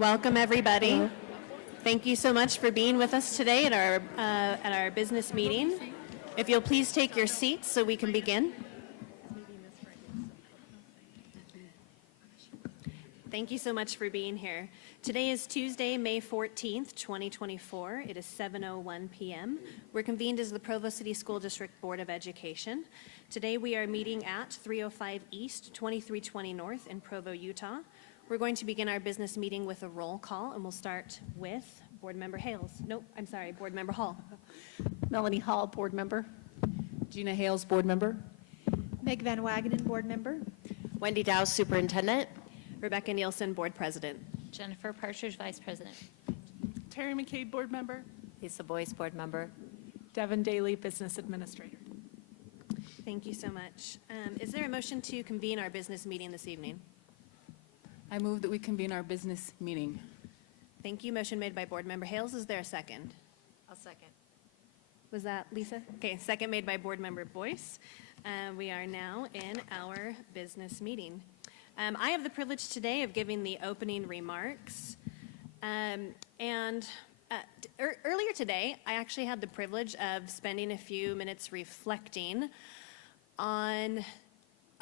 Welcome, everybody. Thank you so much for being with us today at our business meeting. If you'll please take your seats so we can begin. Thank you so much for being here. Today is Tuesday, May 14th, 2024. It is 7:01 p.m. We're convened as the Provo City School District Board of Education. Today we are meeting at 305 East, 2320 North in Provo, Utah. We're going to begin our business meeting with a roll call, and we'll start with Board Member Hales. Nope, I'm sorry, Board Member Hall. Melanie Hall, Board Member. Gina Hales, Board Member. Meg Van Wagenen, Board Member. Wendy Dow, Superintendent. Rebecca Nielsen, Board President. Jennifer Partridge, Vice President. Terry McCabe, Board Member. Lisa Boyce, Board Member. Devin Daly, Business Administrator. Thank you so much. Is there a motion to convene our business meeting this evening? I move that we convene our business meeting. Thank you. Motion made by Board Member Hales. Is there a second? I'll second. Was that Lisa? Okay, second made by Board Member Boyce. We are now in our business meeting. I have the privilege today of giving the opening remarks. Earlier today, I actually had the privilege of spending a few minutes reflecting on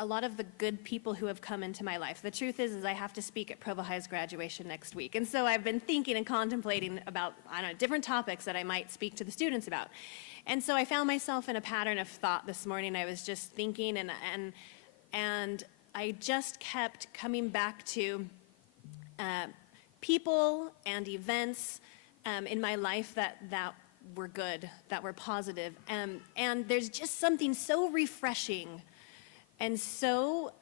a lot of the good people who have come into my life. The truth is I have to speak at Provo High's graduation next week. And so I've been thinking and contemplating about, different topics that I might speak to the students about. And so I found myself in a pattern of thought this morning. I was just thinking and I just kept coming back to people and events in my life that were good, that were positive. And there's just something so refreshing and so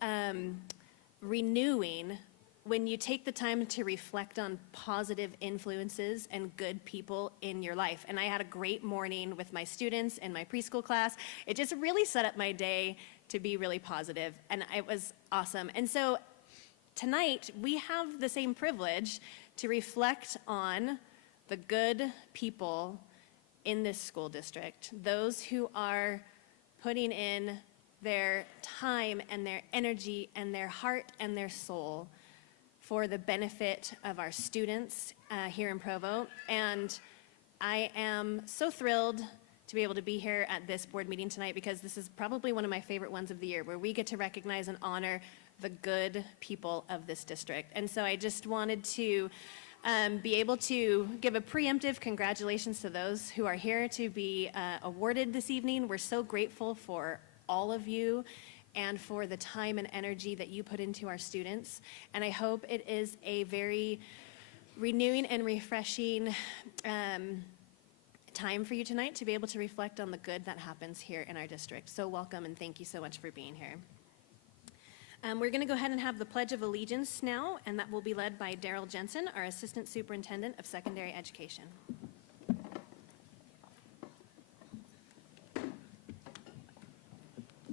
renewing when you take the time to reflect on positive influences and good people in your life. And I had a great morning with my students in my preschool class. It just really set up my day to be really positive, and it was awesome. And so tonight, we have the same privilege to reflect on the good people in this school district, those who are putting in their time and their energy and their heart and their soul for the benefit of our students here in Provo. And I am so thrilled to be able to be here at this board meeting tonight, because this is probably one of my favorite ones of the year, where we get to recognize and honor the good people of this district. And so I just wanted to be able to give a preemptive congratulations to those who are here to be awarded this evening. We're so grateful for all of you and for the time and energy that you put into our students. And I hope it is a very renewing and refreshing time for you tonight to be able to reflect on the good that happens here in our district. So welcome, and thank you so much for being here. We're going to go ahead and have the Pledge of Allegiance now, and that will be led by Daryl Jensen, our Assistant Superintendent of Secondary Education.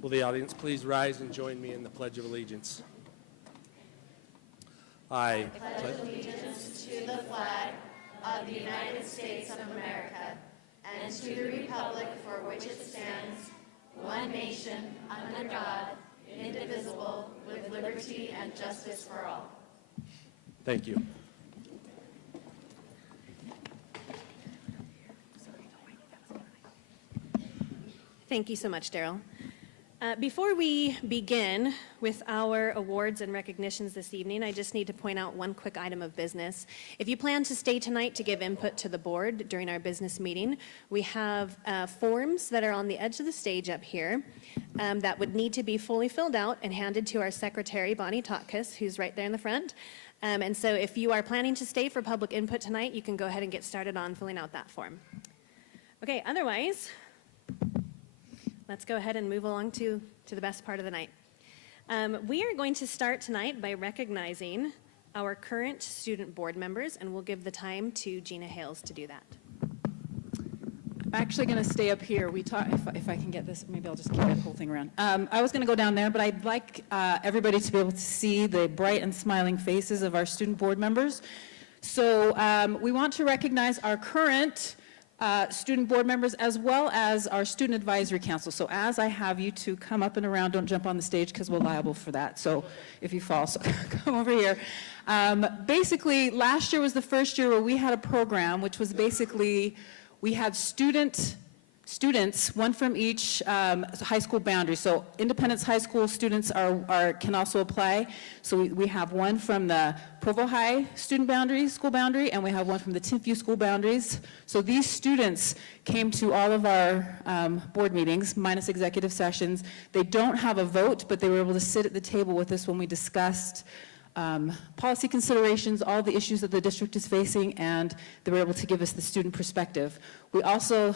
Will the audience please rise and join me in the Pledge of Allegiance? I pledge allegiance to the flag of the United States of America and to the republic for which it stands, one nation, under God, indivisible, with liberty and justice for all. Thank you. Thank you so much, Daryl. Before we begin with our awards and recognitions this evening, I just need to point out one quick item of business. If you plan to stay tonight to give input to the board during our business meeting, we have forms that are on the edge of the stage up here that would need to be fully filled out and handed to our secretary, Bonnie Totkus, who's right there in the front. And so if you are planning to stay for public input tonight, you can go ahead and get started on filling out that form. Okay, otherwise, let's go ahead and move along to the best part of the night. We are going to start tonight by recognizing our current student board members, and we'll give the time to Gina Hales to do that. I'm actually going to stay up here. We talk, if I can get this, maybe I'll just keep that whole thing around. I was going to go down there, but I'd like everybody to be able to see the bright and smiling faces of our student board members. So we want to recognize our current student board members, as well as our student advisory council. So as I have you to come up and around, don't jump on the stage because we're liable for that. So if you fall, so come over here. Basically, last year was the first year where we had a program, which was basically, we had students, one from each high school boundary. So Independence High School students can also apply. So we have one from the Provo High student boundary, school boundary, and we have one from the Timpview school boundaries. So these students came to all of our board meetings, minus executive sessions. They don't have a vote, but they were able to sit at the table with us when we discussed policy considerations, all the issues that the district is facing, and they were able to give us the student perspective. They also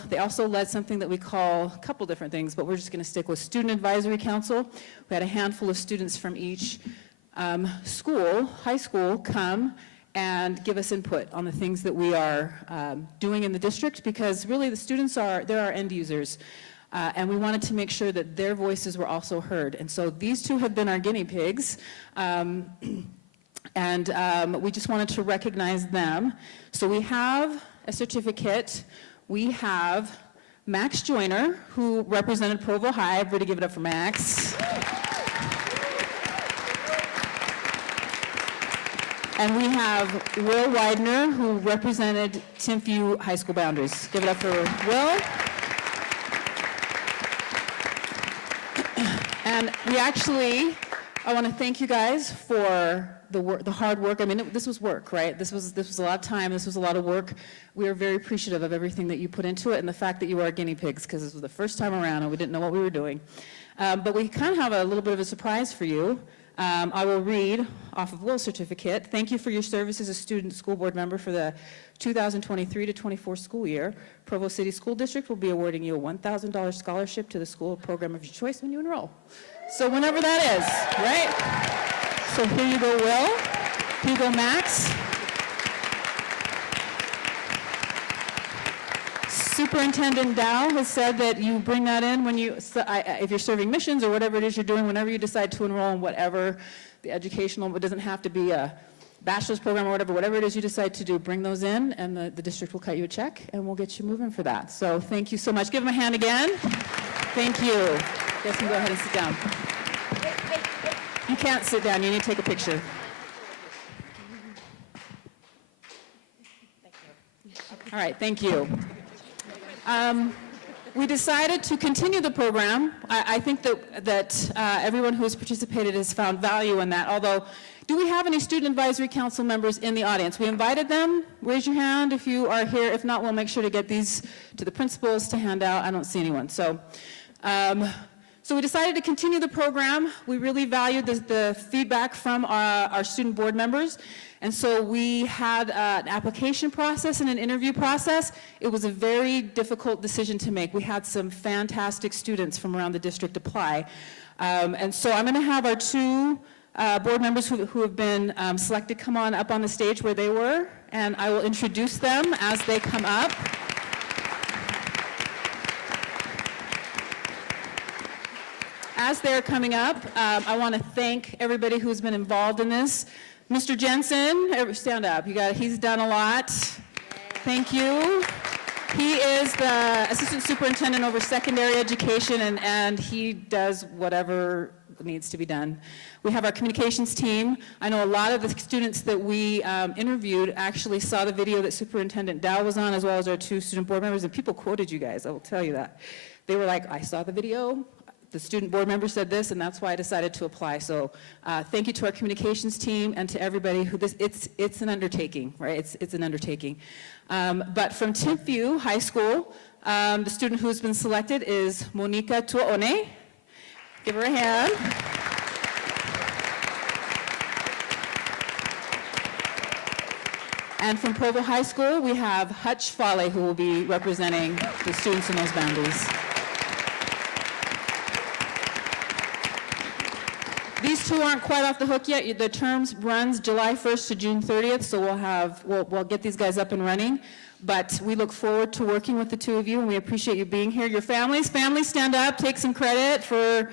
led something that we call a couple different things, but we're just going to stick with Student Advisory Council. We had a handful of students from each high school, come and give us input on the things that we are doing in the district, because really the students they're our end users. And we wanted to make sure that their voices were also heard. And so these two have been our guinea pigs. We just wanted to recognize them. So we have a certificate. We have Max Joyner, who represented Provo High. Everybody give it up for Max. And we have Will Widener, who represented Timpview High School boundaries. Give it up for Will. And I want to thank you guys for the hard work. I mean, this was work, right? This was a lot of time. This was a lot of work. We are very appreciative of everything that you put into it and the fact that you are guinea pigs, because this was the first time around and we didn't know what we were doing. But we kind of have a little bit of a surprise for you. I will read off of Will's certificate. Thank you for your service as a student school board member for the 2023 to 24 school year. Provo City School District will be awarding you a $1,000 scholarship to the school program of your choice when you enroll. So whenever that is, right? So here you go, Will. Here you go, Max. Superintendent Dow has said that you bring that in when if you're serving missions or whatever it is you're doing, whenever you decide to enroll in whatever the educational, it doesn't have to be a bachelor's program or whatever it is you decide to do, bring those in and the district will cut you a check and we'll get you moving for that. So thank you so much. Give them a hand again. Thank you. You guys can go ahead and sit down. You can't sit down, you need to take a picture. All right, thank you. We decided to continue the program. I think that everyone who has participated has found value in that, although, do we have any Student Advisory Council members in the audience? We invited them. Raise your hand if you are here. If not, we'll make sure to get these to the principals to hand out. I don't see anyone. So we decided to continue the program. We really valued the feedback from our student board members. And so we had an application process and an interview process. It was a very difficult decision to make. We had some fantastic students from around the district apply. And so I'm going to have our two board members who have been selected come on up on the stage where they were, and I will introduce them as they come up. As they're coming up, I want to thank everybody who's been involved in this. Mr. Jensen, stand up. He's done a lot. Thank you. He is the assistant superintendent over secondary education, and he does whatever needs to be done. We have our communications team. I know a lot of the students that we interviewed actually saw the video that Superintendent Dow was on, as well as our two student board members, and people quoted you guys, I will tell you that. They were like, I saw the video, the student board member said this, and that's why I decided to apply. So thank you to our communications team and to everybody who it's an undertaking, right? It's an undertaking. But from Timpview High School, the student who's been selected is Monica Tuaone. Give her a hand. And from Provo High School, we have Hutch Fale, who will be representing the students in those boundaries. These two aren't quite off the hook yet. The terms runs July 1st to June 30th, so we'll get these guys up and running. But we look forward to working with the two of you, and we appreciate you being here. Your families, stand up, take some credit for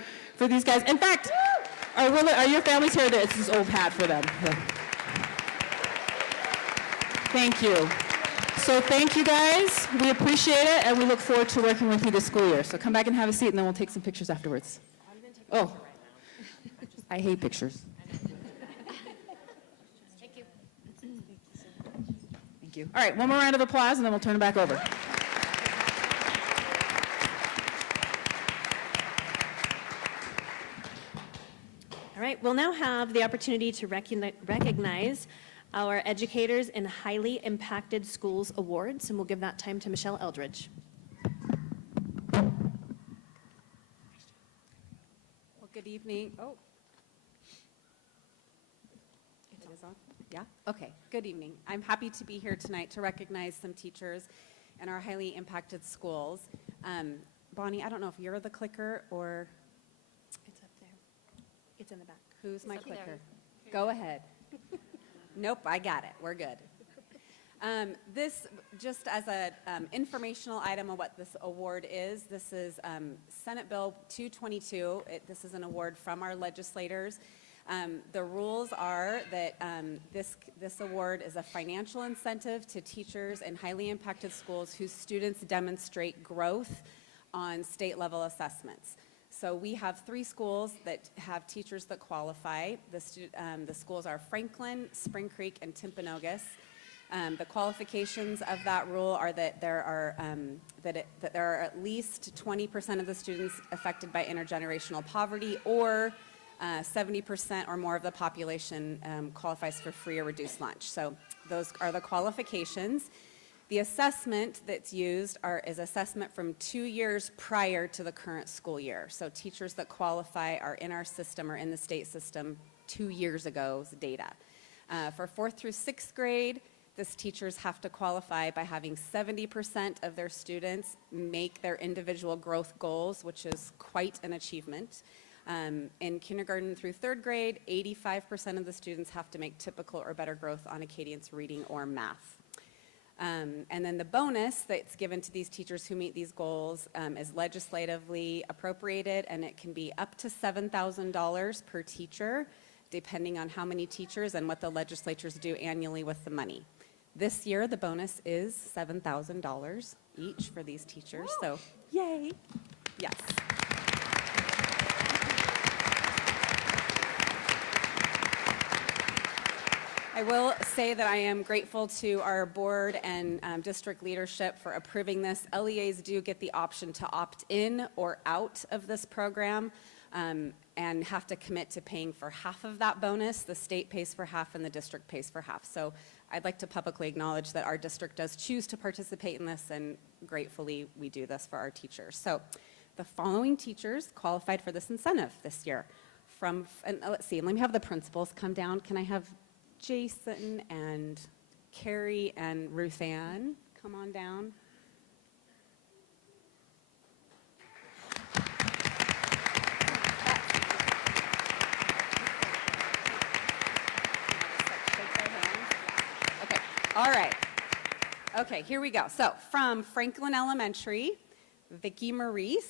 these guys. In fact, are your families here? It's this old hat for them. Yeah. Thank you. So thank you, guys. We appreciate it, and we look forward to working with you this school year. So come back and have a seat, and then we'll take some pictures afterwards. Oh, I hate pictures. Thank you. All right, one more round of applause, and then we'll turn it back over. All right, we'll now have the opportunity to recognize our Educators in Highly Impacted Schools Awards, and we'll give that time to Michelle Eldridge. Well, good evening. Oh. It is on? Yeah? Okay, good evening. I'm happy to be here tonight to recognize some teachers in our highly impacted schools. Bonnie, I don't know if you're the clicker or It's up there. It's in the back. who's my up there. clicker? Go ahead. Nope, I got it. We're good. This, just as an informational item on what this award is, this is Senate Bill 222. This is an award from our legislators. The rules are that this award is a financial incentive to teachers in highly impacted schools whose students demonstrate growth on state-level assessments. So we have 3 schools that have teachers that qualify. The schools are Franklin, Spring Creek, and Timpanogos. The qualifications of that rule are that there are that there are at least 20% of the students affected by intergenerational poverty, or 70% or more of the population qualifies for free or reduced lunch. So those are the qualifications. The assessment that's used is assessment from 2 years prior to the current school year. So teachers that qualify are in our system or in the state system 2 years ago's data. For 4th through 6th grade, these teachers have to qualify by having 70% of their students make their individual growth goals, which is quite an achievement. In kindergarten through 3rd grade, 85% of the students have to make typical or better growth on Acadian's reading or math. And then the bonus that's given to these teachers who meet these goals is legislatively appropriated, and it can be up to $7,000 per teacher, depending on how many teachers and what the legislatures do annually with the money. This year, the bonus is $7,000 each for these teachers, so yay. Yes. I will say that I am grateful to our board and district leadership for approving this. LEAs do get the option to opt in or out of this program and have to commit to paying for half of that bonus. The state pays for half and the district pays for half. So I'd like to publicly acknowledge that our district does choose to participate in this, and gratefully we do this for our teachers. So the following teachers qualified for this incentive this year. Let's see, let me have the principals come down. Can I have Jason and Carrie and Ruth Ann come on down? Okay, all right. Okay, here we go. So from Franklin Elementary, Vicki Maurice.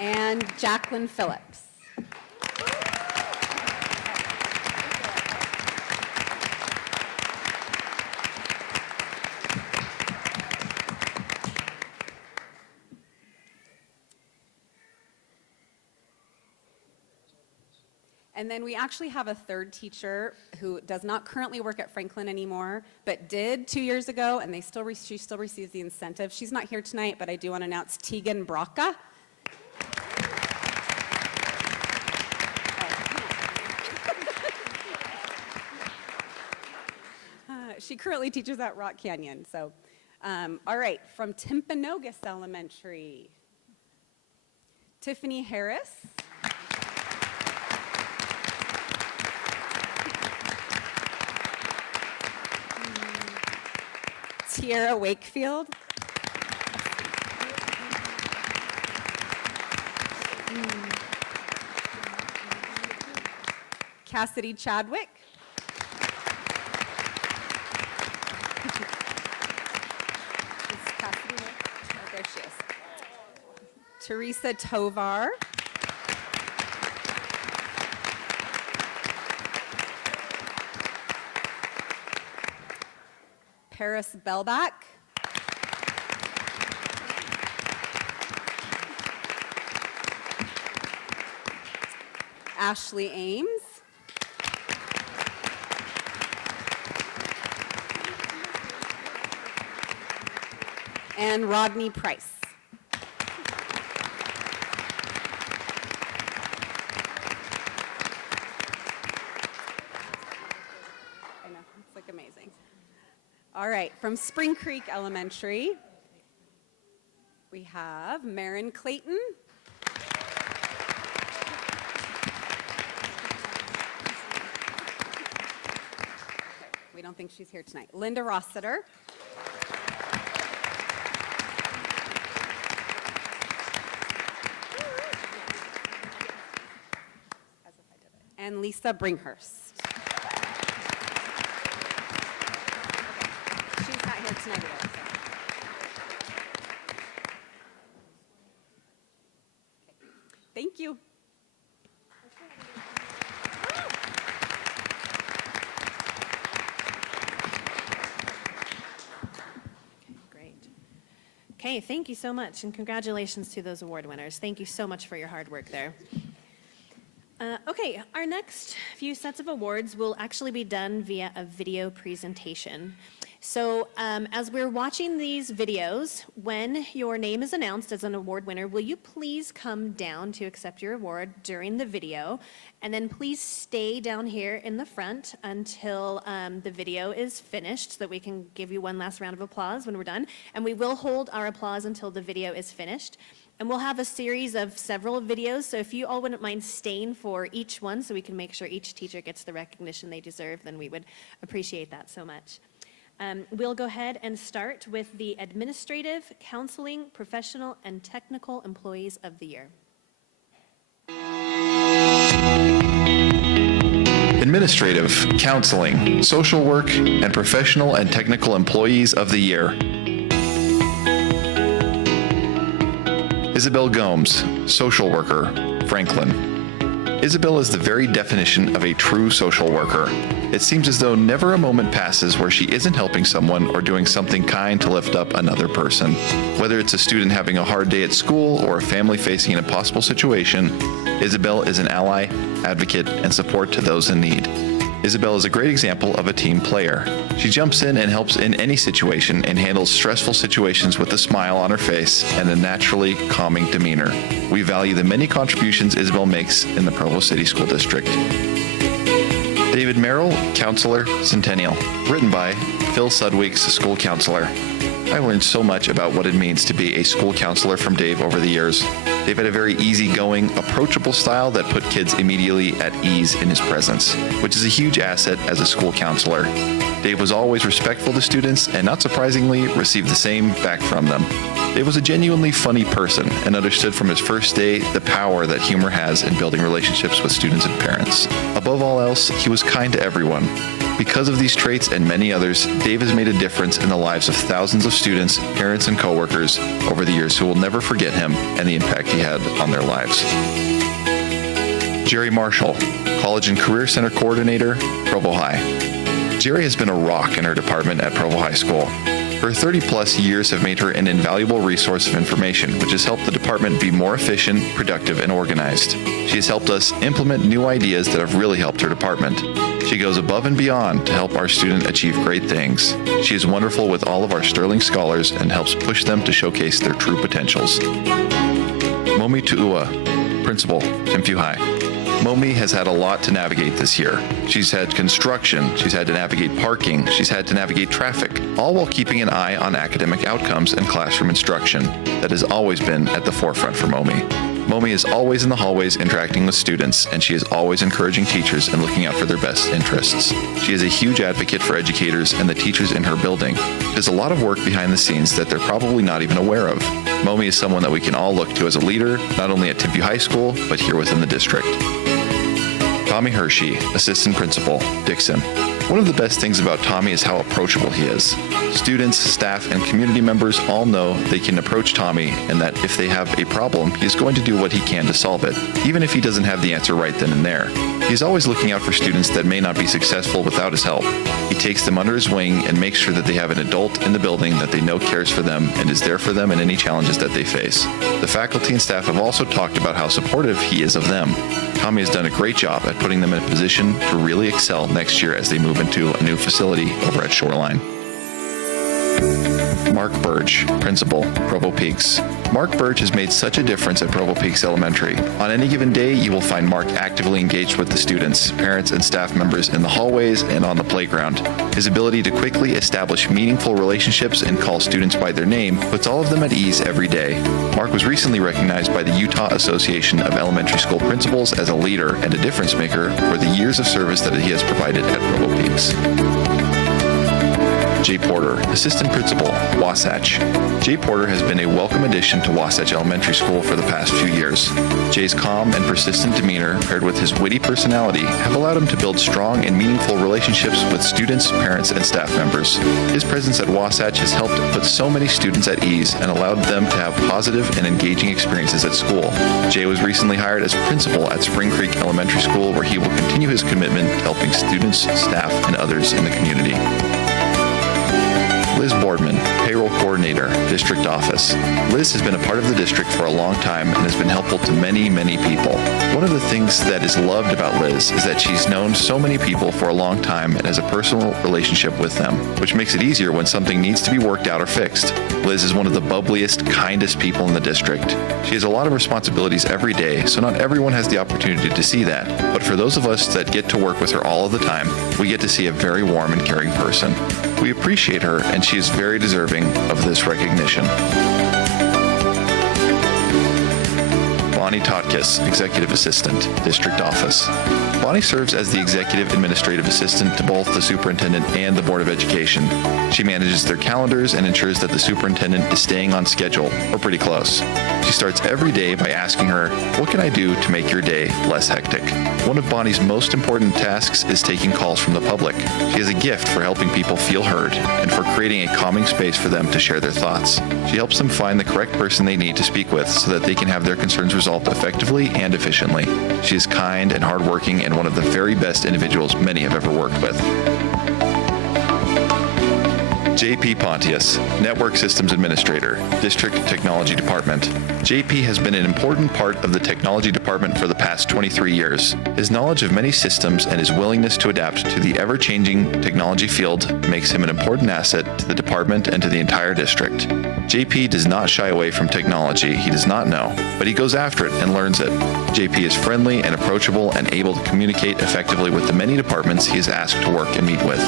And Jacqueline Phillips. And then we actually have a 3rd teacher who does not currently work at Franklin anymore, but did 2 years ago, and she still receives the incentive. She's not here tonight, but I do want to announce Tegan Braca. She currently teaches at Rock Canyon. So, all right, from Timpanogos Elementary, Tiffany Harris. Tiara Wakefield. Cassidy Chadwick. There she is. Teresa Tovar. Paris Belbach. Ashley Ames. And Rodney Price. I know, it's like amazing. All right, from Spring Creek Elementary, we have Marin Clayton. We don't think she's here tonight. Linda Rossiter. And Lisa Bringhurst. She's not here tonight either. Thank you. Great. Okay, thank you so much, and congratulations to those award winners. Thank you so much for your hard work there. Okay, our next few sets of awards will actually be done via a video presentation. So as we're watching these videos, when your name is announced as an award winner, will you please come down to accept your award during the video? And then please stay down here in the front until the video is finished so that we can give you one last round of applause when we're done. And we will hold our applause until the video is finished. And we'll have a series of several videos, so if you all wouldn't mind staying for each one so we can make sure each teacher gets the recognition they deserve, then we would appreciate that so much. We'll go ahead and start with the Administrative, Counseling, Professional, and Technical Employees of the Year. Administrative, Counseling, Social Work, and Professional and Technical Employees of the Year. Isabel Gomes, Social Worker, Franklin. Isabel is the very definition of a true social worker. It seems as though never a moment passes where she isn't helping someone or doing something kind to lift up another person. Whether it's a student having a hard day at school or a family facing an impossible situation, Isabel is an ally, advocate, and support to those in need. Isabel is a great example of a team player. She jumps in and helps in any situation and handles stressful situations with a smile on her face and a naturally calming demeanor. We value the many contributions Isabel makes in the Provo City School District. David Merrill, Counselor, Centennial. Written by Phil Sudweeks, School Counselor. I learned so much about what it means to be a school counselor from Dave over the years. Dave had a very easygoing, approachable style that put kids immediately at ease in his presence, which is a huge asset as a school counselor. Dave was always respectful to students and, not surprisingly, received the same back from them. Dave was a genuinely funny person and understood from his first day the power that humor has in building relationships with students and parents. Above all else, he was kind to everyone. Because of these traits and many others, Dave has made a difference in the lives of thousands of students, parents, and coworkers over the years who will never forget him and the impact he had on their lives. Jerry Marshall, College and Career Center Coordinator, Provo High. Jerry has been a rock in her department at Provo High School. Her 30-plus years have made her an invaluable resource of information, which has helped the department be more efficient, productive, and organized. She has helped us implement new ideas that have really helped her department. She goes above and beyond to help our students achieve great things. She is wonderful with all of our Sterling Scholars and helps push them to showcase their true potentials. Momi Tu'ua, Principal, Timpview High. Momi has had a lot to navigate this year. She's had construction, she's had to navigate parking, she's had to navigate traffic, all while keeping an eye on academic outcomes and classroom instruction. That has always been at the forefront for Momi. Momi is always in the hallways interacting with students, and she is always encouraging teachers and looking out for their best interests. She is a huge advocate for educators and the teachers in her building. There's a lot of work behind the scenes that they're probably not even aware of. Momi is someone that we can all look to as a leader, not only at Timpview High School, but here within the district. Tommy Hershey, Assistant Principal, Dixon. One of the best things about Tommy is how approachable he is. Students, staff, and community members all know they can approach Tommy and that if they have a problem, he is going to do what he can to solve it, even if he doesn't have the answer right then and there. He's always looking out for students that may not be successful without his help. He takes them under his wing and makes sure that they have an adult in the building that they know cares for them and is there for them in any challenges that they face. The faculty and staff have also talked about how supportive he is of them. Tommy has done a great job at putting them in a position to really excel next year as they move into a new facility over at Shoreline. Mark Burge, Principal, Provo Peaks. Mark Burge has made such a difference at Provo Peaks Elementary. On any given day, you will find Mark actively engaged with the students, parents, and staff members in the hallways and on the playground. His ability to quickly establish meaningful relationships and call students by their name puts all of them at ease every day. Mark was recently recognized by the Utah Association of Elementary School Principals as a leader and a difference maker for the years of service that he has provided at Provo Peaks. Jay Porter, Assistant Principal, Wasatch. Jay Porter has been a welcome addition to Wasatch Elementary School for the past few years. Jay's calm and persistent demeanor, paired with his witty personality, have allowed him to build strong and meaningful relationships with students, parents, and staff members. His presence at Wasatch has helped put so many students at ease and allowed them to have positive and engaging experiences at school. Jay was recently hired as principal at Spring Creek Elementary School, where he will continue his commitment to helping students, staff, and others in the community. Liz Boardman, Payroll Coordinator, District Office. Liz has been a part of the district for a long time and has been helpful to many, many people. One of the things that is loved about Liz is that she's known so many people for a long time and has a personal relationship with them, which makes it easier when something needs to be worked out or fixed. Liz is one of the bubbliest, kindest people in the district. She has a lot of responsibilities every day, so not everyone has the opportunity to see that. But for those of us that get to work with her all of the time, we get to see a very warm and caring person. We appreciate her, and she is very deserving of this recognition. Bonnie Totkis, Executive Assistant, District Office. Bonnie serves as the Executive Administrative Assistant to both the Superintendent and the Board of Education. She manages their calendars and ensures that the Superintendent is staying on schedule, or pretty close. She starts every day by asking her, "What can I do to make your day less hectic?" One of Bonnie's most important tasks is taking calls from the public. She has a gift for helping people feel heard and for creating a calming space for them to share their thoughts. She helps them find the correct person they need to speak with so that they can have their concerns resolved effectively and efficiently. She is kind and hardworking and one of the very best individuals many have ever worked with. JP Pontius, Network Systems Administrator, District Technology Department. JP has been an important part of the technology department for the past 23 years. His knowledge of many systems and his willingness to adapt to the ever-changing technology field makes him an important asset to the department and to the entire district. JP does not shy away from technology he does not know, but he goes after it and learns it. JP is friendly and approachable and able to communicate effectively with the many departments he is asked to work and meet with.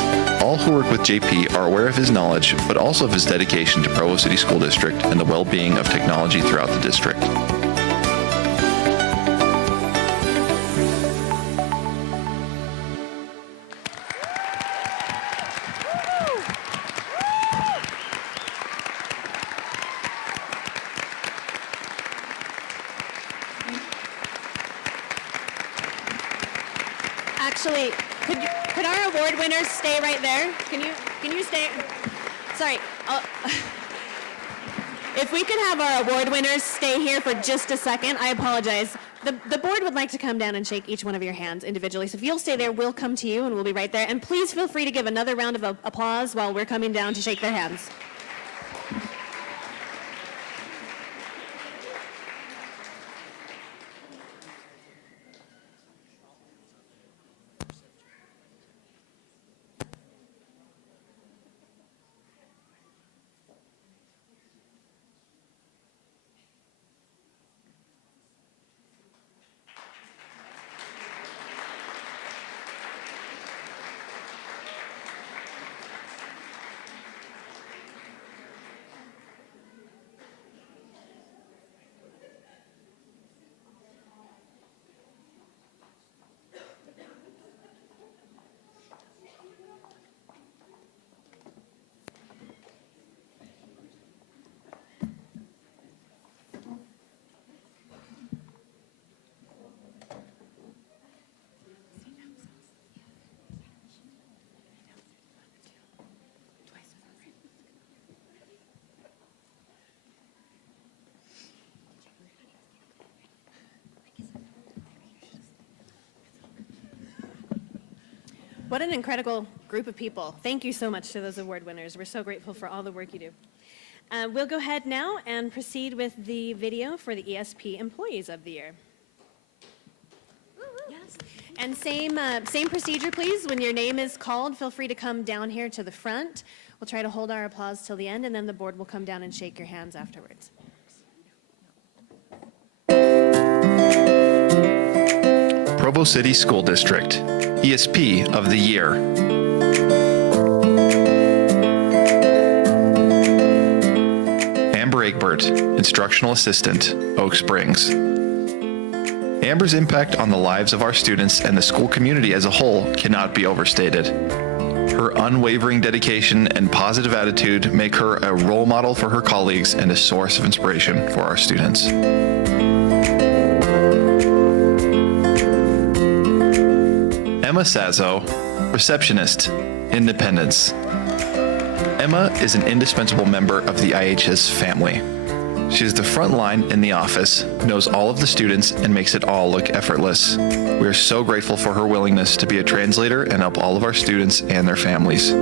All who work with JP are aware of his knowledge, but also of his dedication to Provo City School District and the well-being of technology throughout the district. Actually, could our award winners stay right there? Can you stay? Sorry. If we could have our award winners stay here for just a second, I apologize. The board would like to come down and shake each one of your hands individually. So if you'll stay there, we'll come to you and we'll be right there. And please feel free to give another round of applause while we're coming down to shake their hands. What an incredible group of people. Thank you so much to those award winners. We're so grateful for all the work you do. We'll go ahead now and proceed with the video for the ESP Employees of the Year. Yes. And same procedure, please. When your name is called, feel free to come down here to the front. We'll try to hold our applause till the end, and then the board will come down and shake your hands afterwards. Provo City School District, ESP of the Year. Amber Egbert, Instructional Assistant, Oak Springs. Amber's impact on the lives of our students and the school community as a whole cannot be overstated. Her unwavering dedication and positive attitude make her a role model for her colleagues and a source of inspiration for our students. Emma Sazo, Receptionist, Independence. Emma is an indispensable member of the IHS family. She is the front line in the office, knows all of the students, and makes it all look effortless. We are so grateful for her willingness to be a translator and help all of our students and their families.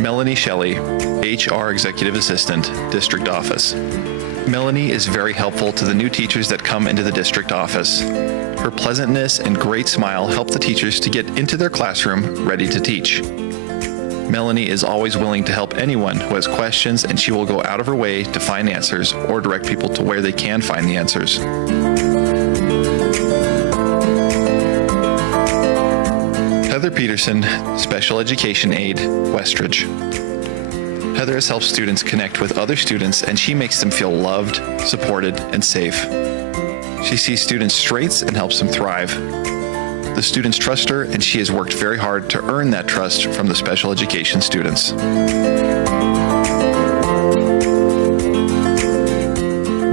Melanie Shelley, HR Executive Assistant, District Office. Melanie is very helpful to the new teachers that come into the district office. Her pleasantness and great smile help the teachers to get into their classroom ready to teach. Melanie is always willing to help anyone who has questions, and she will go out of her way to find answers or direct people to where they can find the answers. Heather Peterson, Special Education Aide, Westridge. Heather has helped students connect with other students, and she makes them feel loved, supported, and safe. She sees students' strengths and helps them thrive. The students trust her, and she has worked very hard to earn that trust from the special education students.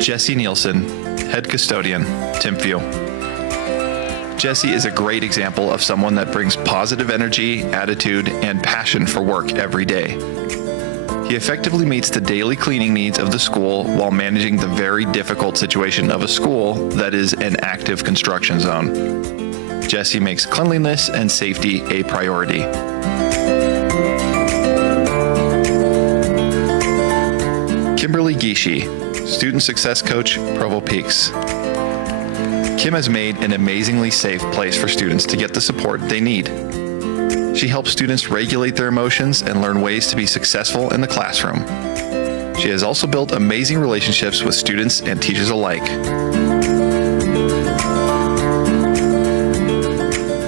Jessie Nielsen, Head Custodian, Timpview. Jessie is a great example of someone that brings positive energy, attitude, and passion for work every day. He effectively meets the daily cleaning needs of the school while managing the very difficult situation of a school that is an active construction zone. Jessie makes cleanliness and safety a priority. Kimberly Gishi, Student Success Coach, Provo Peaks. Kim has made an amazingly safe place for students to get the support they need. She helps students regulate their emotions and learn ways to be successful in the classroom. She has also built amazing relationships with students and teachers alike.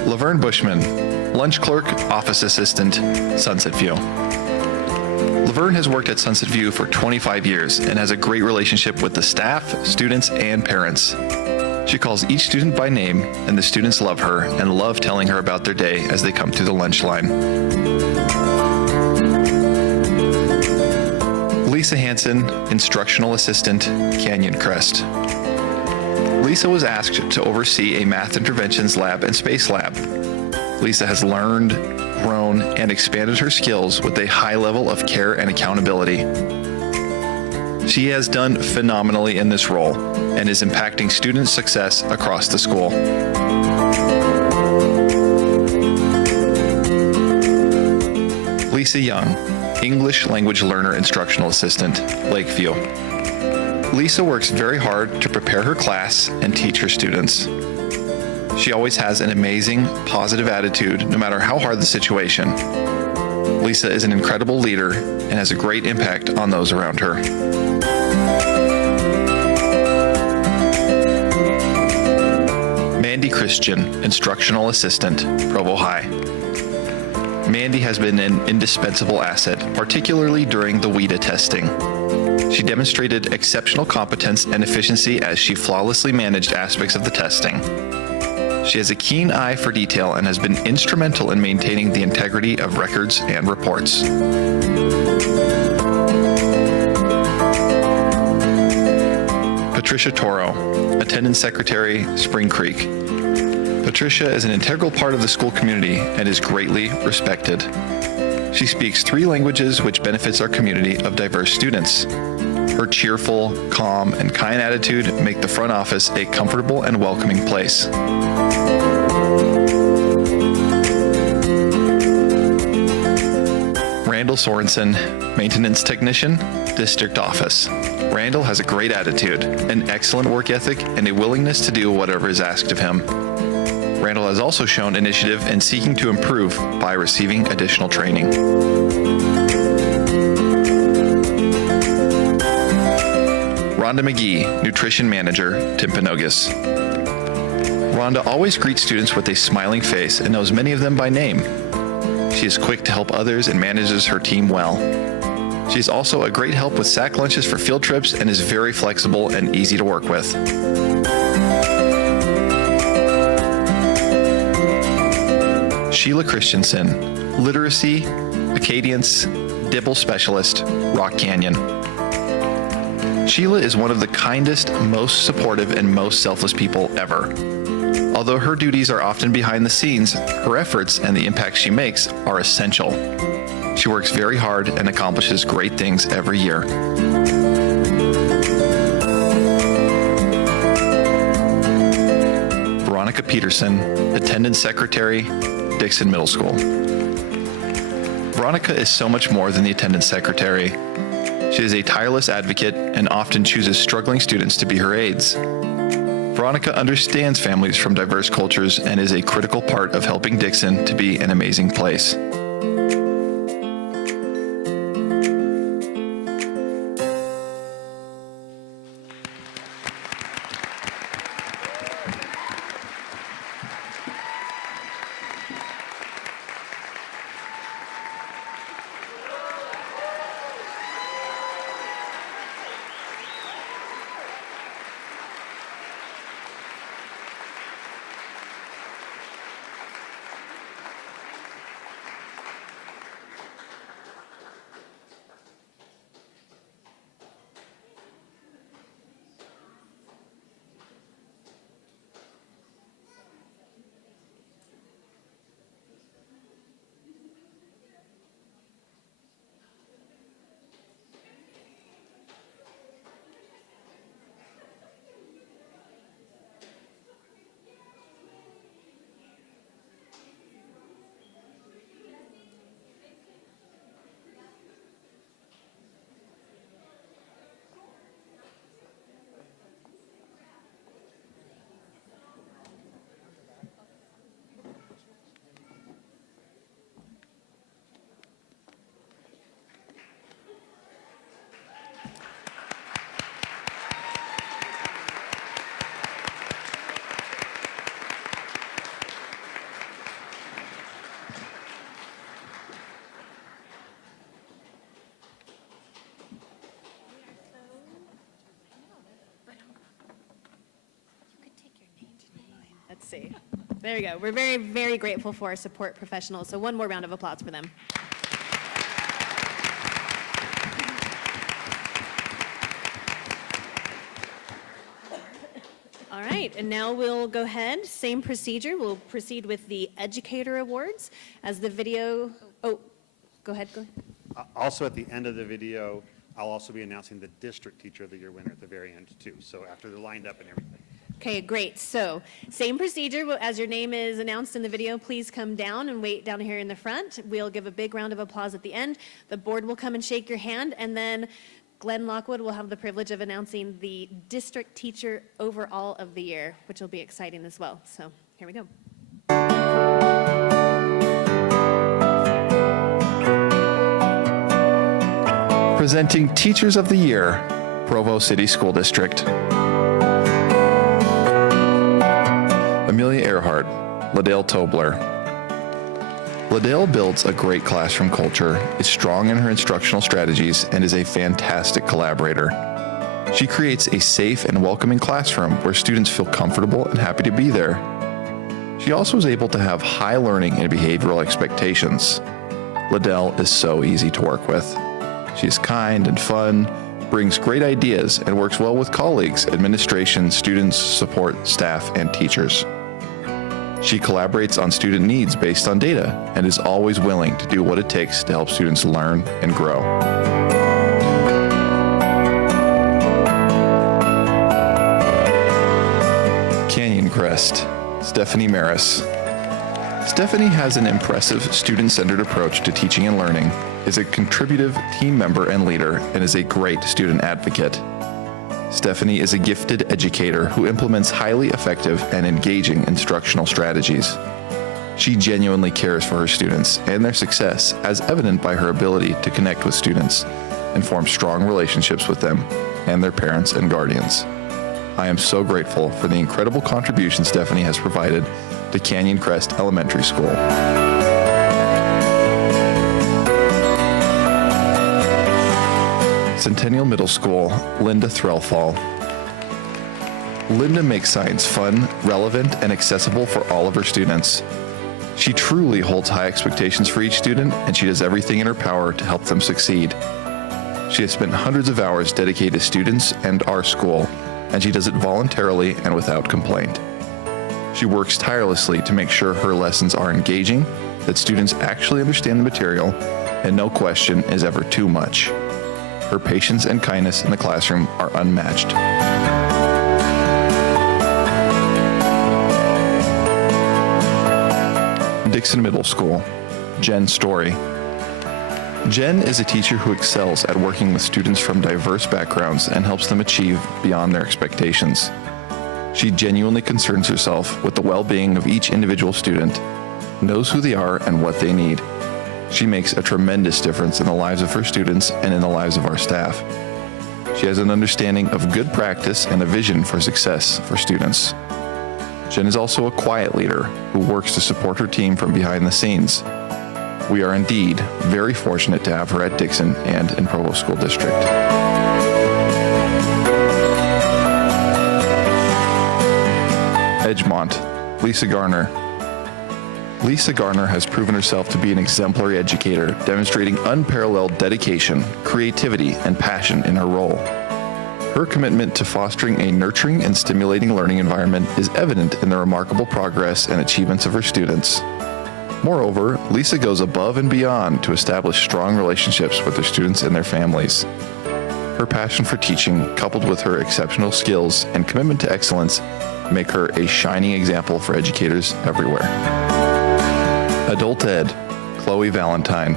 Laverne Bushman, Lunch Clerk, Office Assistant, Sunset View. Laverne has worked at Sunset View for 25 years and has a great relationship with the staff, students, and parents. She calls each student by name, and the students love her and love telling her about their day as they come through the lunch line. Lisa Hansen, Instructional Assistant, Canyon Crest. Lisa was asked to oversee a math interventions lab and space lab. Lisa has learned, grown, and expanded her skills with a high level of care and accountability. She has done phenomenally in this role and is impacting student success across the school. Lisa Young, English Language Learner Instructional Assistant, Lakeview. Lisa works very hard to prepare her class and teach her students. She always has an amazing, positive attitude no matter how hard the situation. Lisa is an incredible leader and has a great impact on those around her. Mandy Christian, Instructional Assistant, Provo High. Mandy has been an indispensable asset, particularly during the WIDA testing. She demonstrated exceptional competence and efficiency as she flawlessly managed aspects of the testing. She has a keen eye for detail and has been instrumental in maintaining the integrity of records and reports. Patricia Toro, Attendance Secretary, Spring Creek. Patricia is an integral part of the school community and is greatly respected. She speaks 3 languages, which benefits our community of diverse students. Her cheerful, calm, and kind attitude make the front office a comfortable and welcoming place. Randall Sorensen, Maintenance Technician, District Office. Randall has a great attitude, an excellent work ethic, and a willingness to do whatever is asked of him. Randall has also shown initiative in seeking to improve by receiving additional training. Rhonda McGee, Nutrition Manager, Timpanogos. Rhonda always greets students with a smiling face and knows many of them by name. She is quick to help others and manages her team well. She is also a great help with sack lunches for field trips and is very flexible and easy to work with. Sheila Christensen, Literacy, Acadience, Dibble Specialist, Rock Canyon. Sheila is one of the kindest, most supportive, and most selfless people ever. Although her duties are often behind the scenes, her efforts and the impact she makes are essential. She works very hard and accomplishes great things every year. Veronica Peterson, Attendance Secretary, Dixon Middle School. Veronica is so much more than the attendance secretary. She is a tireless advocate and often chooses struggling students to be her aides. Veronica understands families from diverse cultures and is a critical part of helping Dixon to be an amazing place. Let's see. There you go. We're very, very grateful for our support professionals. So one more round of applause for them. All right, and now we'll go ahead. Same procedure. We'll proceed with the Educator Awards as the video. Oh, go ahead. Go ahead. Also, at the end of the video, I'll also be announcing the District Teacher of the Year winner at the very end, too. So after they're lined up and everything. Okay, great. So same procedure. As your name is announced in the video, please come down and wait down here in the front. We'll give a big round of applause at the end. The board will come and shake your hand, and then Glenn Lockwood will have the privilege of announcing the District Teacher Overall of the Year, which will be exciting as well. So here we go. Presenting Teachers of the Year, Provo City School District. Amelia Earhart, Liddell Tobler. Liddell builds a great classroom culture, is strong in her instructional strategies, and is a fantastic collaborator. She creates a safe and welcoming classroom where students feel comfortable and happy to be there. She also is able to have high learning and behavioral expectations. Liddell is so easy to work with. She is kind and fun, brings great ideas, and works well with colleagues, administration, students, support, staff, and teachers. She collaborates on student needs based on data and is always willing to do what it takes to help students learn and grow. guest, Stephanie Maris. Stephanie has an impressive student-centered approach to teaching and learning, is a contributive team member and leader, and is a great student advocate. Stephanie is a gifted educator who implements highly effective and engaging instructional strategies. She genuinely cares for her students and their success, as evident by her ability to connect with students and form strong relationships with them and their parents and guardians. I am so grateful for the incredible contribution Stephanie has provided to Canyon Crest Elementary School. Centennial Middle School, Linda Threlfall. Linda makes science fun, relevant, and accessible for all of her students. She truly holds high expectations for each student, and she does everything in her power to help them succeed. She has spent hundreds of hours dedicated to students and our school, and she does it voluntarily and without complaint. She works tirelessly to make sure her lessons are engaging, that students actually understand the material, and no question is ever too much. Her patience and kindness in the classroom are unmatched. Dixon Middle School, Jen Story. Jen is a teacher who excels at working with students from diverse backgrounds and helps them achieve beyond their expectations. She genuinely concerns herself with the well-being of each individual student, knows who they are and what they need. She makes a tremendous difference in the lives of her students and in the lives of our staff. She has an understanding of good practice and a vision for success for students. Jen is also a quiet leader who works to support her team from behind the scenes. We are indeed very fortunate to have her at Dixon and in Provo School District. Edgemont, Lisa Garner. Lisa Garner has proven herself to be an exemplary educator, demonstrating unparalleled dedication, creativity, and passion in her role. Her commitment to fostering a nurturing and stimulating learning environment is evident in the remarkable progress and achievements of her students. Moreover, Lisa goes above and beyond to establish strong relationships with her students and their families. Her passion for teaching, coupled with her exceptional skills and commitment to excellence, make her a shining example for educators everywhere. Adult Ed, Chloe Valentine.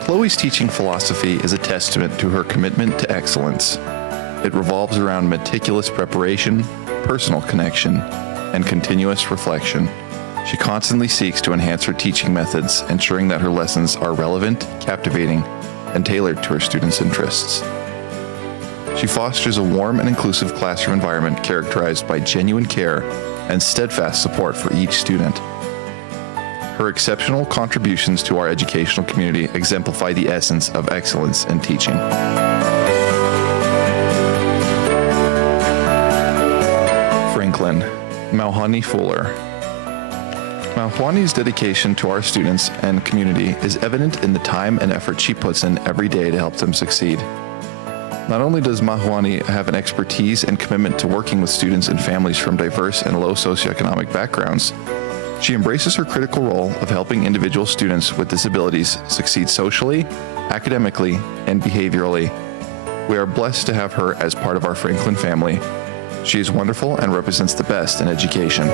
Chloe's teaching philosophy is a testament to her commitment to excellence. It revolves around meticulous preparation, personal connection, and continuous reflection. She constantly seeks to enhance her teaching methods, ensuring that her lessons are relevant, captivating, and tailored to her students' interests. She fosters a warm and inclusive classroom environment characterized by genuine care and steadfast support for each student. Her exceptional contributions to our educational community exemplify the essence of excellence in teaching. Franklin, Mauhani Fuller. Mauhani's dedication to our students and community is evident in the time and effort she puts in every day to help them succeed. Not only does Mauhani have an expertise and commitment to working with students and families from diverse and low socioeconomic backgrounds, she embraces her critical role of helping individual students with disabilities succeed socially, academically, and behaviorally. We are blessed to have her as part of our Franklin family. She is wonderful and represents the best in education.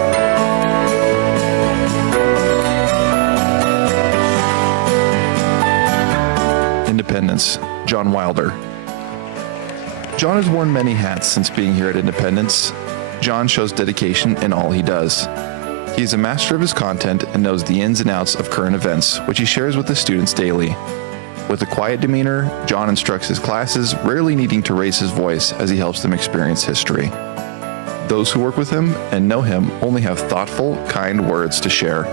Independence, John Wilder. John has worn many hats since being here at Independence. John shows dedication in all he does. He is a master of his content and knows the ins and outs of current events, which he shares with his students daily. With a quiet demeanor, John instructs his classes, rarely needing to raise his voice as he helps them experience history. Those who work with him and know him only have thoughtful, kind words to share.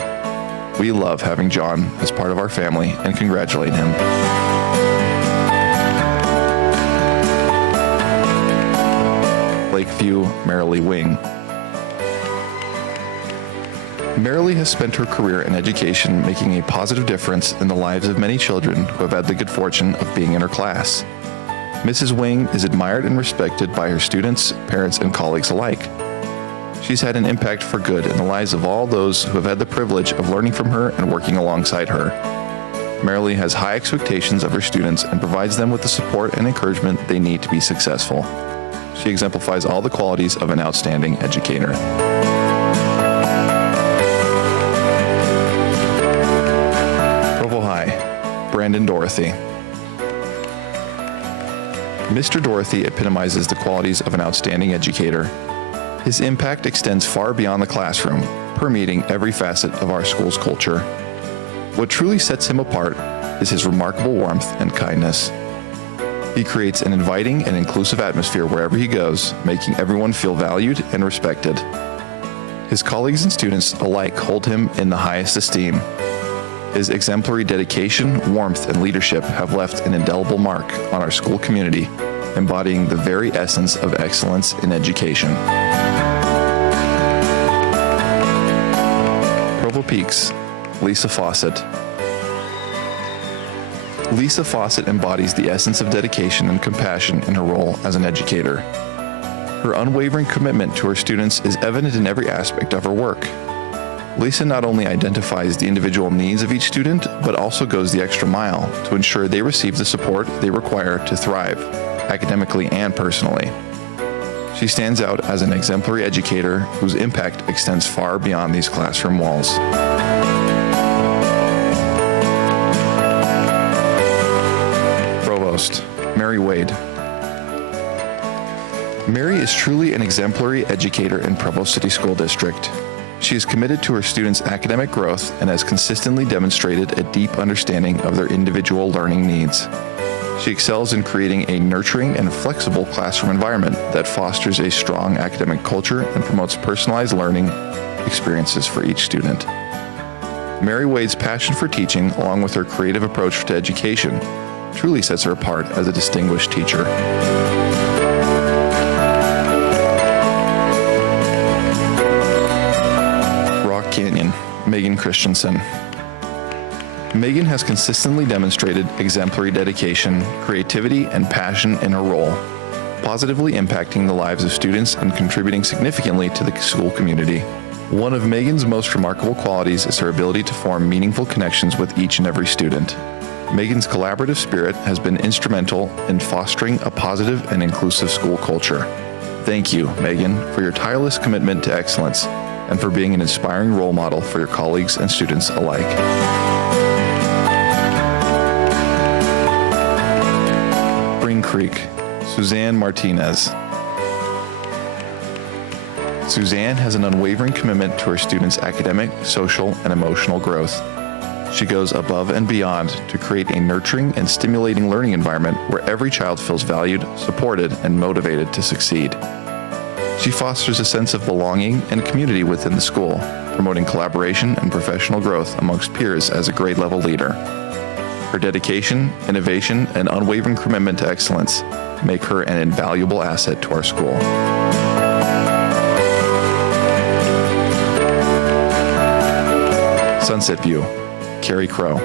We love having John as part of our family and congratulate him. Lakeview, Marilee Wing. Marilee has spent her career in education making a positive difference in the lives of many children who have had the good fortune of being in her class. Mrs. Wing is admired and respected by her students, parents, and colleagues alike. She's had an impact for good in the lives of all those who have had the privilege of learning from her and working alongside her. Marilee has high expectations of her students and provides them with the support and encouragement they need to be successful. She exemplifies all the qualities of an outstanding educator. Provo High, Brandon Dorothy. Mr. Dorothy epitomizes the qualities of an outstanding educator. His impact extends far beyond the classroom, permeating every facet of our school's culture. What truly sets him apart is his remarkable warmth and kindness. He creates an inviting and inclusive atmosphere wherever he goes, making everyone feel valued and respected. His colleagues and students alike hold him in the highest esteem. His exemplary dedication, warmth, and leadership have left an indelible mark on our school community, embodying the very essence of excellence in education. Provo Peaks, Lisa Fawcett. Lisa Fawcett embodies the essence of dedication and compassion in her role as an educator. Her unwavering commitment to her students is evident in every aspect of her work. Lisa not only identifies the individual needs of each student, but also goes the extra mile to ensure they receive the support they require to thrive, academically and personally. She stands out as an exemplary educator whose impact extends far beyond these classroom walls. Provost, Mary Wade. Mary is truly an exemplary educator in Provo City School District. She is committed to her students' academic growth and has consistently demonstrated a deep understanding of their individual learning needs. She excels in creating a nurturing and flexible classroom environment that fosters a strong academic culture and promotes personalized learning experiences for each student. Mary Wade's passion for teaching, along with her creative approach to education, truly sets her apart as a distinguished teacher. Rock Canyon, Megan Christensen. Megan has consistently demonstrated exemplary dedication, creativity, and passion in her role, positively impacting the lives of students and contributing significantly to the school community. One of Megan's most remarkable qualities is her ability to form meaningful connections with each and every student. Megan's collaborative spirit has been instrumental in fostering a positive and inclusive school culture. Thank you, Megan, for your tireless commitment to excellence and for being an inspiring role model for your colleagues and students alike. Spring Creek, Suzanne Martinez. Suzanne has an unwavering commitment to her students' academic, social, and emotional growth. She goes above and beyond to create a nurturing and stimulating learning environment where every child feels valued, supported, and motivated to succeed. She fosters a sense of belonging and community within the school, promoting collaboration and professional growth amongst peers as a grade-level leader. Her dedication, innovation, and unwavering commitment to excellence make her an invaluable asset to our school. Sunset View, Carrie Crow.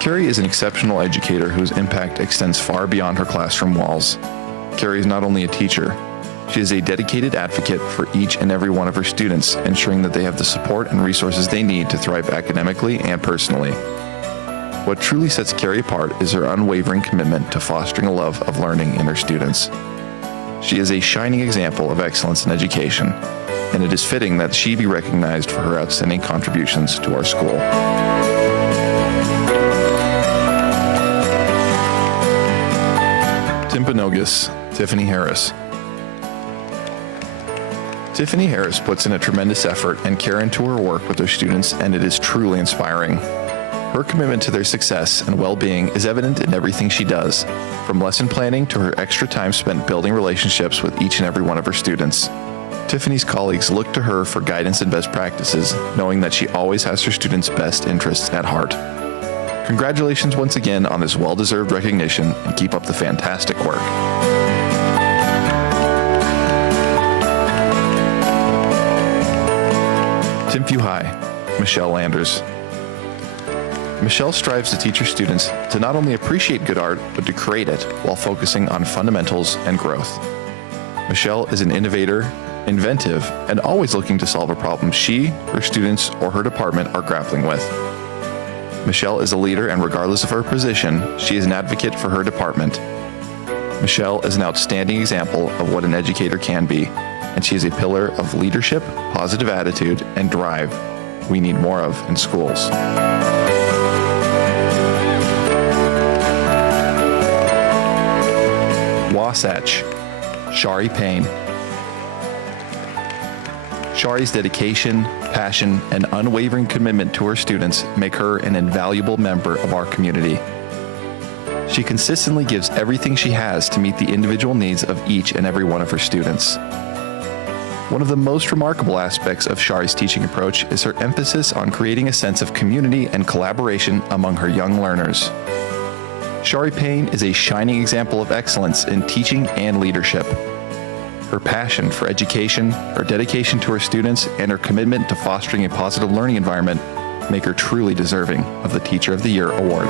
Carrie is an exceptional educator whose impact extends far beyond her classroom walls. Carrie is not only a teacher, she is a dedicated advocate for each and every one of her students, ensuring that they have the support and resources they need to thrive academically and personally. What truly sets Carrie apart is her unwavering commitment to fostering a love of learning in her students. She is a shining example of excellence in education, and it is fitting that she be recognized for her outstanding contributions to our school. Timpanogos, Tiffany Harris. Tiffany Harris puts in a tremendous effort and care into her work with her students, and it is truly inspiring. Her commitment to their success and well-being is evident in everything she does, from lesson planning to her extra time spent building relationships with each and every one of her students. Tiffany's colleagues look to her for guidance and best practices, knowing that she always has her students' best interests at heart. Congratulations once again on this well-deserved recognition, and keep up the fantastic work. Timpview High, Michelle Landers. Michelle strives to teach her students to not only appreciate good art, but to create it while focusing on fundamentals and growth. Michelle is an innovator, inventive, and always looking to solve a problem she, her students, or her department are grappling with. Michelle is a leader, and regardless of her position, she is an advocate for her department. Michelle is an outstanding example of what an educator can be, and she is a pillar of leadership, positive attitude, and drive we need more of in schools. Wasatch, Shari Payne. Shari's dedication, passion, and unwavering commitment to her students make her an invaluable member of our community. She consistently gives everything she has to meet the individual needs of each and every one of her students. One of the most remarkable aspects of Shari's teaching approach is her emphasis on creating a sense of community and collaboration among her young learners. Shari Payne is a shining example of excellence in teaching and leadership. Her passion for education, her dedication to her students, and her commitment to fostering a positive learning environment make her truly deserving of the Teacher of the Year award.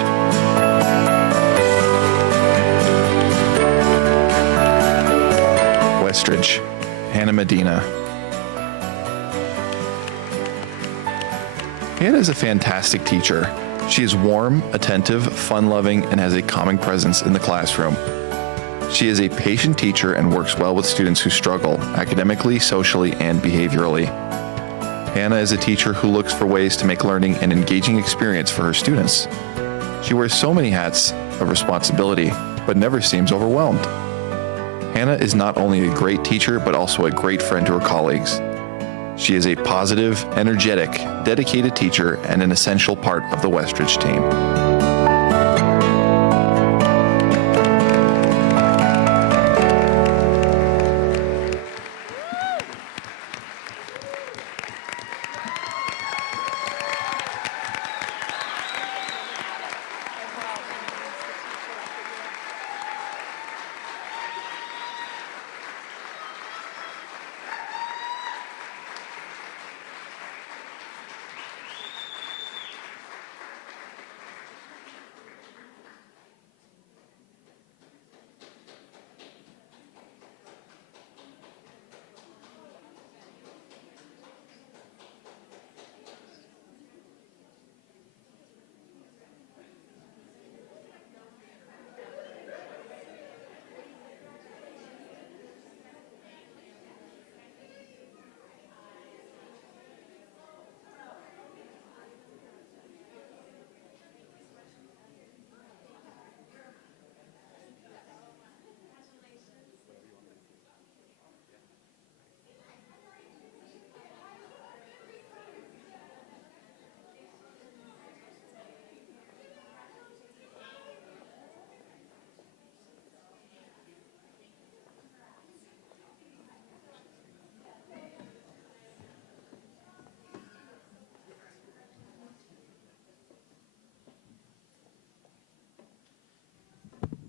Westridge, Hannah Medina. Hannah is a fantastic teacher. She is warm, attentive, fun-loving, and has a calming presence in the classroom. She is a patient teacher and works well with students who struggle academically, socially, and behaviorally. Hannah is a teacher who looks for ways to make learning an engaging experience for her students. She wears so many hats of responsibility, but never seems overwhelmed. Hannah is not only a great teacher, but also a great friend to her colleagues. She is a positive, energetic, dedicated teacher and an essential part of the Westridge team.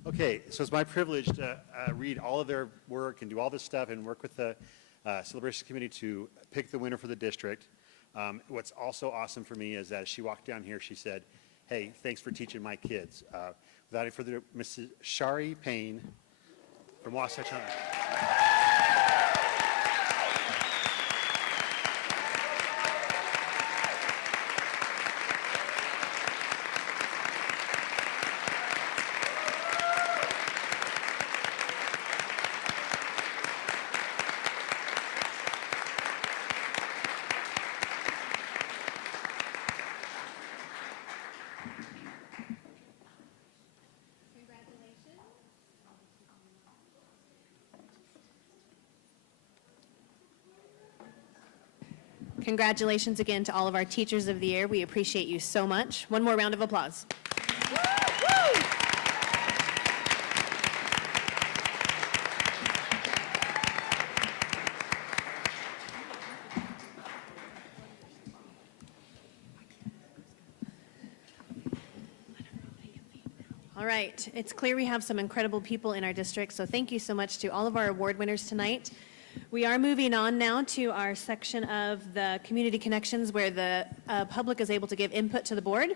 Okay, so it's my privilege to read all of their work and do all this stuff and work with the Celebrations Committee to pick the winner for the district. What's also awesome for me is that as she walked down here, she said, hey, thanks for teaching my kids. Without any further ado, Mrs. Shari Payne from Wasatch County. Congratulations again to all of our Teachers of the Year. We appreciate you so much. One more round of applause. All right, it's clear we have some incredible people in our district, so thank you so much to all of our award winners tonight. We are moving on now to our section of the Community Connections where the public is able to give input to the board.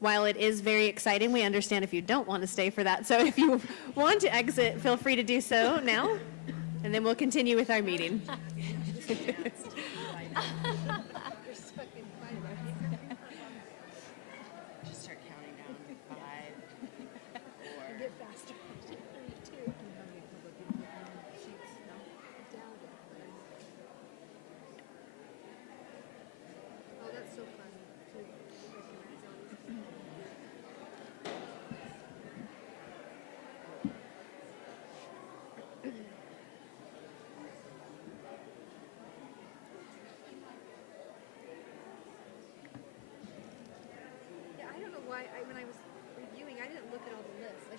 While it is very exciting, we understand if you don't want to stay for that. So if you want to exit, feel free to do so now, and then we'll continue with our meeting. Just start counting down. 5, 4,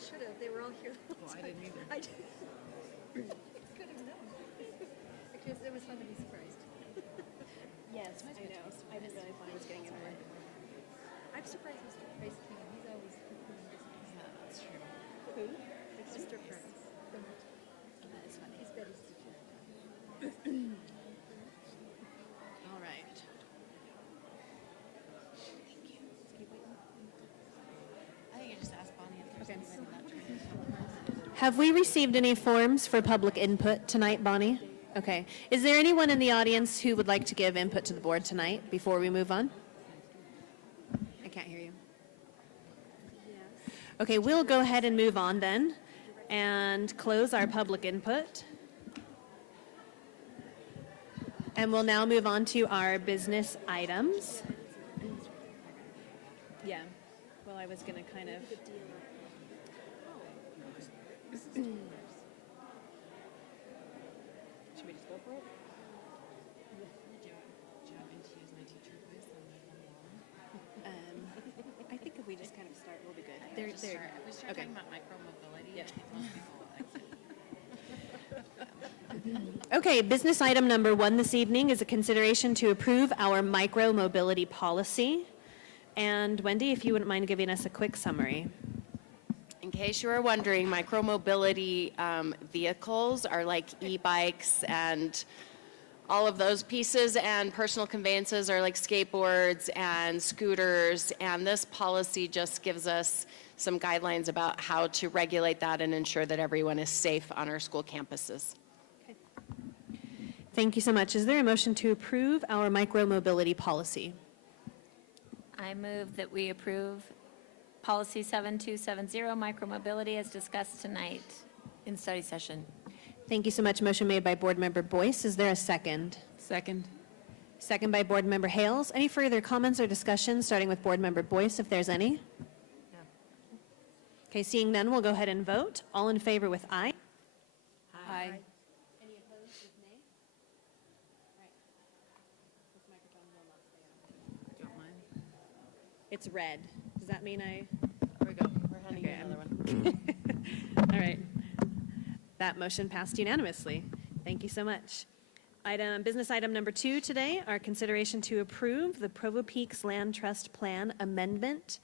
should have, they were all here. Well, I didn't either. I could have known. Because it was fun to be surprised. Yes, I know. I didn't realize when I was getting in there. I'm surprised Mr. Price came, he's always. Yeah, that's true. Who? Mr. Price. That is funny. He's Betty's teacher. All right. Have we received any forms for public input tonight, Bonnie? Okay. Is there anyone in the audience who would like to give input to the board tonight before we move on? I can't hear you. Okay, we'll go ahead and move on then and close our public input. And we'll now move on to our business items. Yeah. Well, I was going to kind of... Should we just go for it? I think if we just kind of start, we'll be good. There. If we start Okay. talking about micromobility, Yep. I think most people Okay, business item number 1 this evening is a consideration to approve our micro-mobility policy. And Wendy, if you wouldn't mind giving us a quick summary. In case you were wondering, micromobility vehicles are like e-bikes and all of those pieces, and personal conveyances are like skateboards and scooters, and this policy just gives us some guidelines about how to regulate that and ensure that everyone is safe on our school campuses. Thank you so much. Is there a motion to approve our micro-mobility policy? I move that we approve policy 7270, micromobility, as discussed tonight in study session. Thank you so much. Motion made by Board Member Boyce. Is there a second? Second. Second by Board Member Hales. Any further comments or discussion, starting with Board Member Boyce, if there's any? Okay, seeing none, we'll go ahead and vote. All in favor with aye? Aye. Any opposed with nay? All right. This microphone will not stay on. Don't mind. It's red. Does that mean I? Here we go. We're handing you Okay, another one. All right. That motion passed unanimously. Thank you so much. Business item number 2 today, our consideration to approve the Provo Peaks Land Trust Plan Amendment.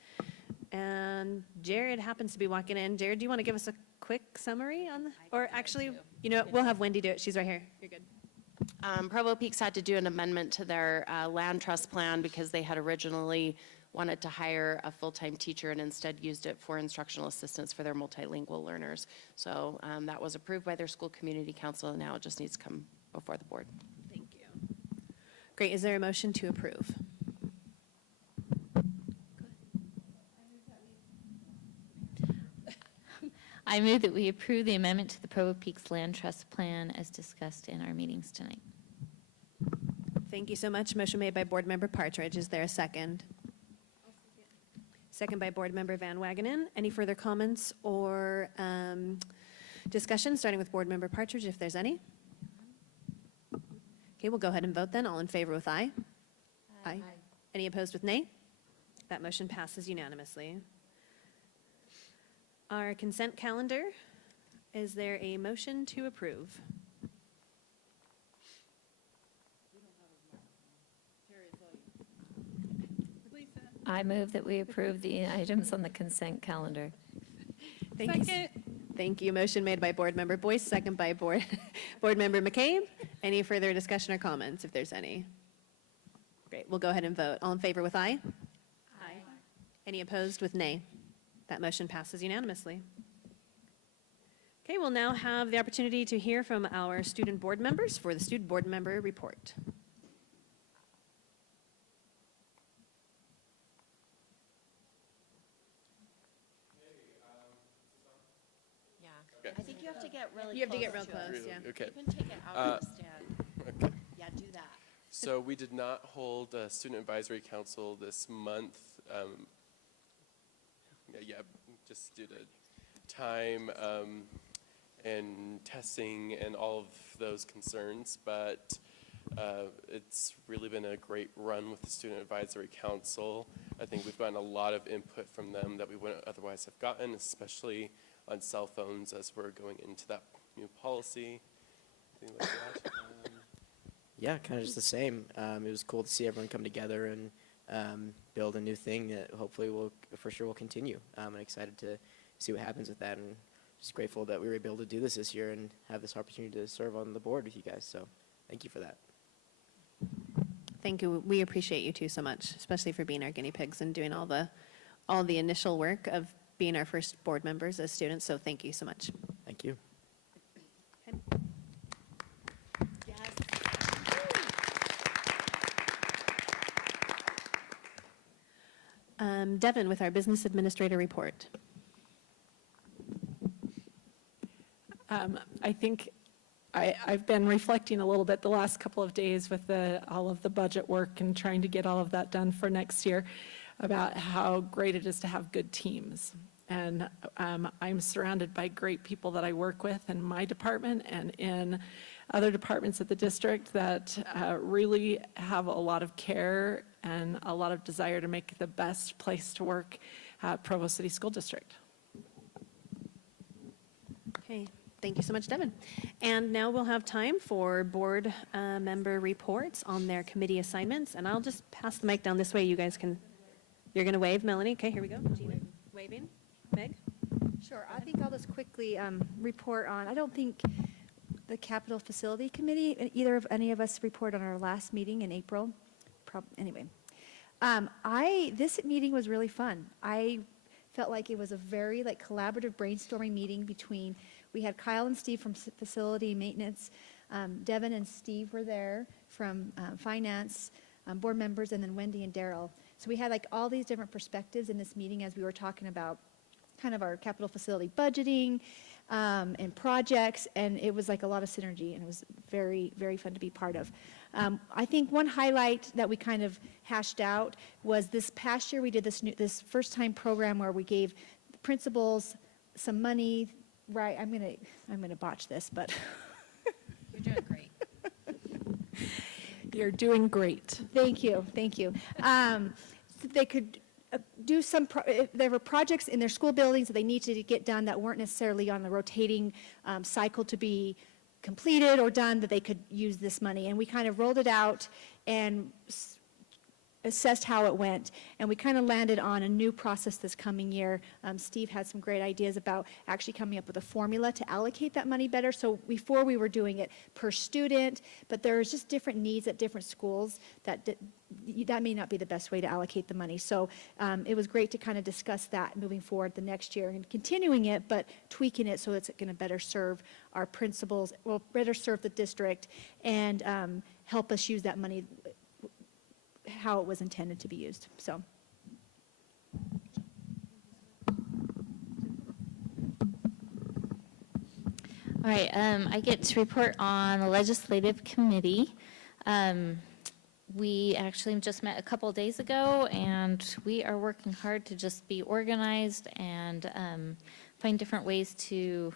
And Jared happens to be walking in. Jared, do you want to give us a quick summary on the, or actually, you know, we'll have Wendy do it. She's right here. You're good. Provo Peaks had to do an amendment to their land trust plan because they had originally wanted to hire a full-time teacher and instead used it for instructional assistance for their multilingual learners. So that was approved by their school community council, and now it just needs to come before the board. Thank you. Great. Is there a motion to approve? I move that we approve the amendment to the Provo Peaks Land Trust Plan as discussed in our meetings tonight. Thank you so much. Motion made by Board Member Partridge. Is there a second? Second by Board Member Van Wagenen. Any further comments or discussion, starting with Board Member Partridge, if there's any? Okay, we'll go ahead and vote then. All in favor with aye? Aye. Any opposed with nay? That motion passes unanimously. Our consent calendar, is there a motion to approve? I move that we approve the items on the consent calendar. Thank you. Thank you. Motion made by Board Member Boyce, second by Board Member McCabe. Any further discussion or comments, if there's any? Great, we'll go ahead and vote. All in favor with aye? Aye. Any opposed with nay? That motion passes unanimously. Okay, we'll now have the opportunity to hear from our student board members for the student board member report. Yeah. I think you have to get really You have to get real it. close, yeah. Okay. You can take it out of the stand. Okay. Yeah, do that. So we did not hold a student advisory council this month. Yeah, just due to time and testing and all of those concerns. But It's really been a great run with the Student Advisory Council. I think we've gotten a lot of input from them that we wouldn't otherwise have gotten, especially on cell phones as we're going into that new policy. Anything like that? Yeah, kind of just the same. It was cool to see everyone come together and build a new thing that hopefully will, for sure, will continue. I'm excited to see what happens with that, and just grateful that we were able to do this year and have this opportunity to serve on the board with you guys. So thank you for that. Thank you. We appreciate you too so much, especially for being our guinea pigs and doing all the initial work of being our first board members as students. So thank you so much. Thank you. Devin with our business administrator report. I think I've been reflecting a little bit the last couple of days with all of the budget work and trying to get all of that done for next year about how great it is to have good teams. And I'm surrounded by great people that I work with in my department and in other departments at the district that really have a lot of care and a lot of desire to make the best place to work at Provo City School District. Okay, thank you so much, Devin. And now we'll have time for board member reports on their committee assignments. And I'll just pass the mic down this way. You guys can, you're going to wave, Melanie? Okay, here we go. Gina, waving. Meg? Sure, I think I'll just quickly report on, I don't think the Capital Facility Committee, any of us report on our last meeting in April. Anyway, this meeting was really fun. I felt like it was a very collaborative brainstorming meeting between, we had Kyle and Steve from facility maintenance, Devin and Steve were there from finance, board members, and then Wendy and Daryl. So we had all these different perspectives in this meeting as we were talking about kind of our capital facility budgeting and projects, and it was a lot of synergy, and it was very, very fun to be part of. I think one highlight that we kind of hashed out was this past year we did this first-time program where we gave principals some money. Right, I'm gonna botch this, but You're doing great. You're doing great. Thank you, thank you. They could do there were projects in their school buildings that they needed to get done that weren't necessarily on the rotating cycle to be completed or done, that they could use this money. And we kind of rolled it out and assessed how it went, and we kind of landed on a new process this coming year. Steve had some great ideas about actually coming up with a formula to allocate that money better. So before we were doing it per student, but there's just different needs at different schools that may not be the best way to allocate the money. So it was great to kind of discuss that moving forward the next year and continuing it, but tweaking it so it's going to better serve our principals, well, better serve the district, and help us use that money how it was intended to be used. So. All right, I get to report on the legislative committee. We actually just met a couple days ago, and we are working hard to just be organized and find different ways to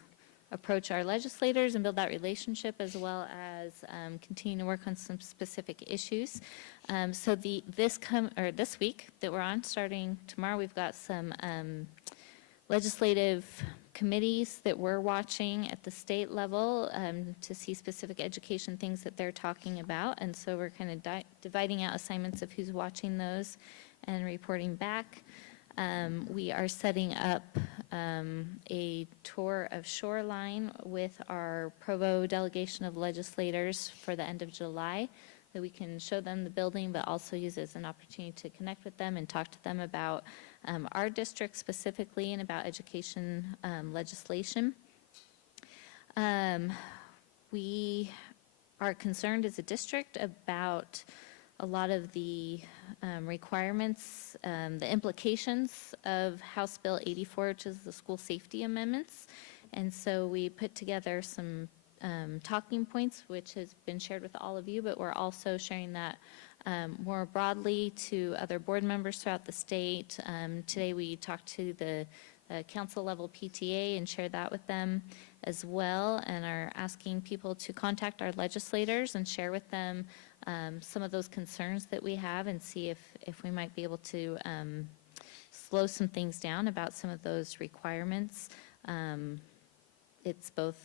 approach our legislators and build that relationship, as well as continue to work on some specific issues. So this week that we're on, starting tomorrow, we've got some legislative committees that we're watching at the state level to see specific education things that they're talking about. And so we're kind of dividing out assignments of who's watching those and reporting back. We are setting up a tour of Shoreline with our Provo delegation of legislators for the end of July, that we can show them the building, but also use it as an opportunity to connect with them and talk to them about our district specifically and about education legislation. We are concerned as a district about a lot of the requirements, the implications of House Bill 84, which is the school safety amendments. And so we put together some talking points, which has been shared with all of you, but we're also sharing that more broadly to other board members throughout the state. Today we talked to the a council-level PTA and share that with them as well, and are asking people to contact our legislators and share with them some of those concerns that we have and see if we might be able to slow some things down about some of those requirements. It's both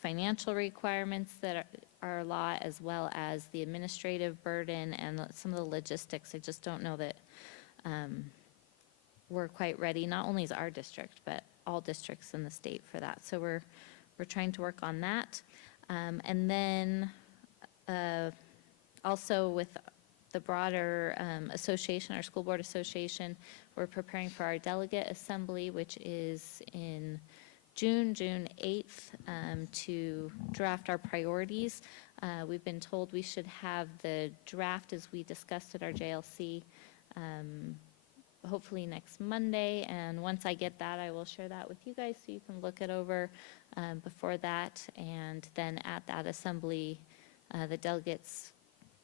financial requirements that are a lot, as well as the administrative burden and some of the logistics. I just don't know that we're quite ready, not only as our district, but all districts in the state for that. So we're trying to work on that. And then also with the broader association, our school board association, we're preparing for our delegate assembly, which is in June 8th, to draft our priorities. We've been told we should have the draft as we discussed at our JLC hopefully next Monday, and once I get that, I will share that with you guys so you can look it over before that, and then at that assembly, the delegates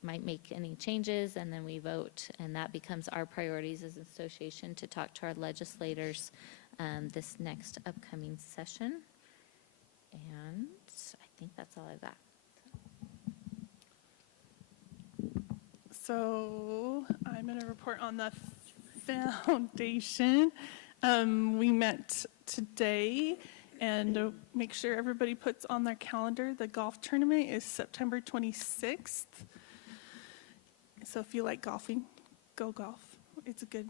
might make any changes, and then we vote, and that becomes our priorities as an association to talk to our legislators this next upcoming session. And I think that's all I've got. So I'm going to report on the foundation. We met today, and make sure everybody puts on their calendar, the golf tournament is September 26th. So if you like golfing, go golf. It's a good,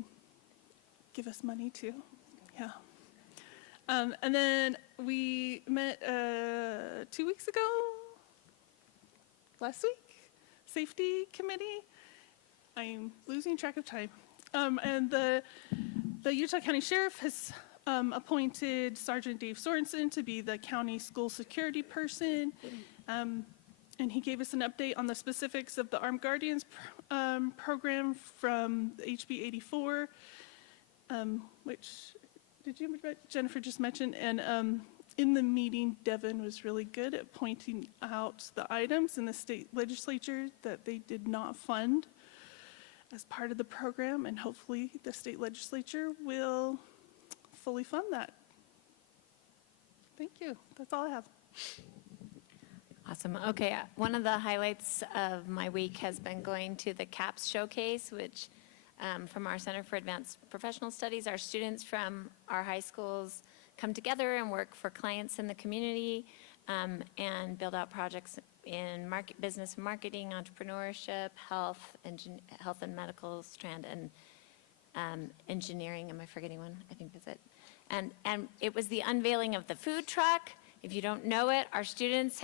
give us money too. Yeah. And then we met 2 weeks ago, last week, safety committee. I'm losing track of time. And the Utah County Sheriff has appointed Sergeant Dave Sorensen to be the county school security person. And he gave us an update on the specifics of the Armed Guardians program from HB 84, which Jennifer just mentioned. And in the meeting, Devin was really good at pointing out the items in the state legislature that they did not fund as part of the program, and hopefully the state legislature will fully fund that. Thank you. That's all I have. Awesome. Okay, one of the highlights of my week has been going to the CAPS showcase, which from our Center for Advanced Professional Studies, our students from our high schools come together and work for clients in the community and build out projects in business and marketing, entrepreneurship, health and medical strand, and engineering. Am I forgetting one? I think that's it. And it was the unveiling of the food truck. If you don't know it, our students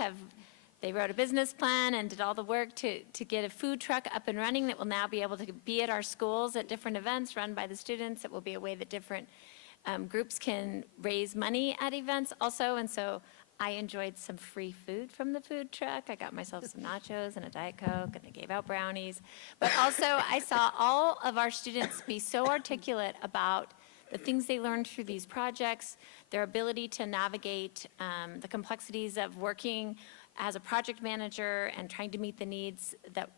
they wrote a business plan and did all the work to get a food truck up and running that will now be able to be at our schools at different events run by the students. It will be a way that different groups can raise money at events also. And so I enjoyed some free food from the food truck. I got myself some nachos and a Diet Coke, and they gave out brownies. But also I saw all of our students be so articulate about the things they learned through these projects, their ability to navigate the complexities of working as a project manager and trying to meet the needs that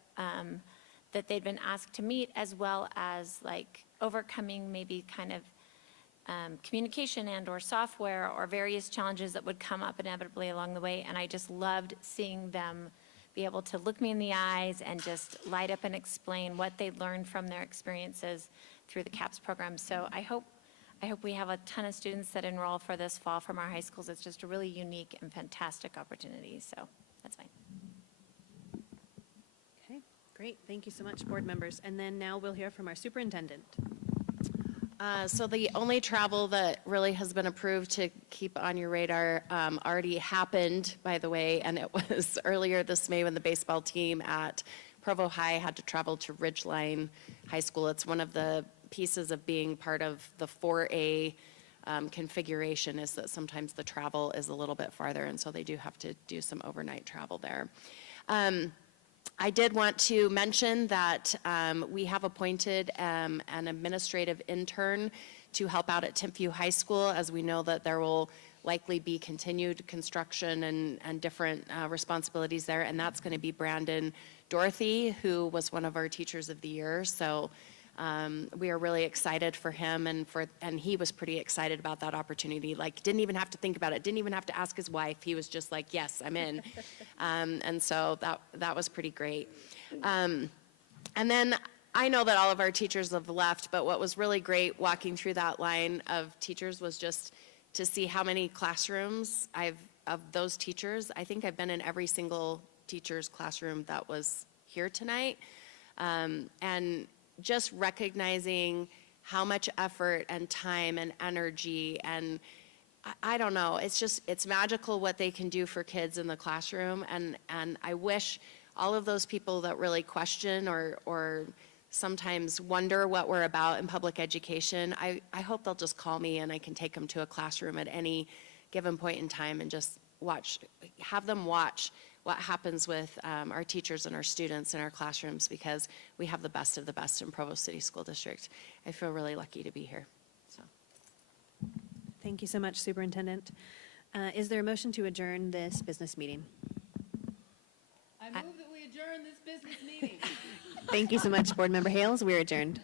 they'd been asked to meet, as well as like overcoming maybe kind of communication and or software or various challenges that would come up inevitably along the way. And I just loved seeing them be able to look me in the eyes and just light up and explain what they learned from their experiences through the CAPS program. So I hope we have a ton of students that enroll for this fall from our high schools. It's just a really unique and fantastic opportunity. So that's fine. Okay, great. Thank you so much, board members. And then now we'll hear from our superintendent. So the only travel that really has been approved to keep on your radar already happened, by the way, and it was earlier this May when the baseball team at Provo High had to travel to Ridgeline High School. It's one of the pieces of being part of the 4A configuration is that sometimes the travel is a little bit farther, and so they do have to do some overnight travel there. I did want to mention that we have appointed an administrative intern to help out at Timpview High School, as we know that there will likely be continued construction and different responsibilities there, and that's going to be Brandon Dorothy, who was one of our Teachers of the Year. So We are really excited for him, and he was pretty excited about that opportunity. Like, didn't even have to think about it, didn't even have to ask his wife. He was just like, yes, I'm in. And so that was pretty great. And then I know that all of our teachers have left, but what was really great walking through that line of teachers was just to see how many classrooms of those teachers. I think I've been in every single teacher's classroom that was here tonight. And just recognizing how much effort and time and energy and I don't know, it's magical what they can do for kids in the classroom. And I wish all of those people that really question or sometimes wonder what we're about in public education, I hope they'll just call me and I can take them to a classroom at any given point in time and just have them watch what happens with our teachers and our students in our classrooms, because we have the best of the best in Provo City School District. I feel really lucky to be here. So. Thank you so much, Superintendent. Is there a motion to adjourn this business meeting? I move that we adjourn this business meeting. Thank you so much, Board Member Hales. We're adjourned.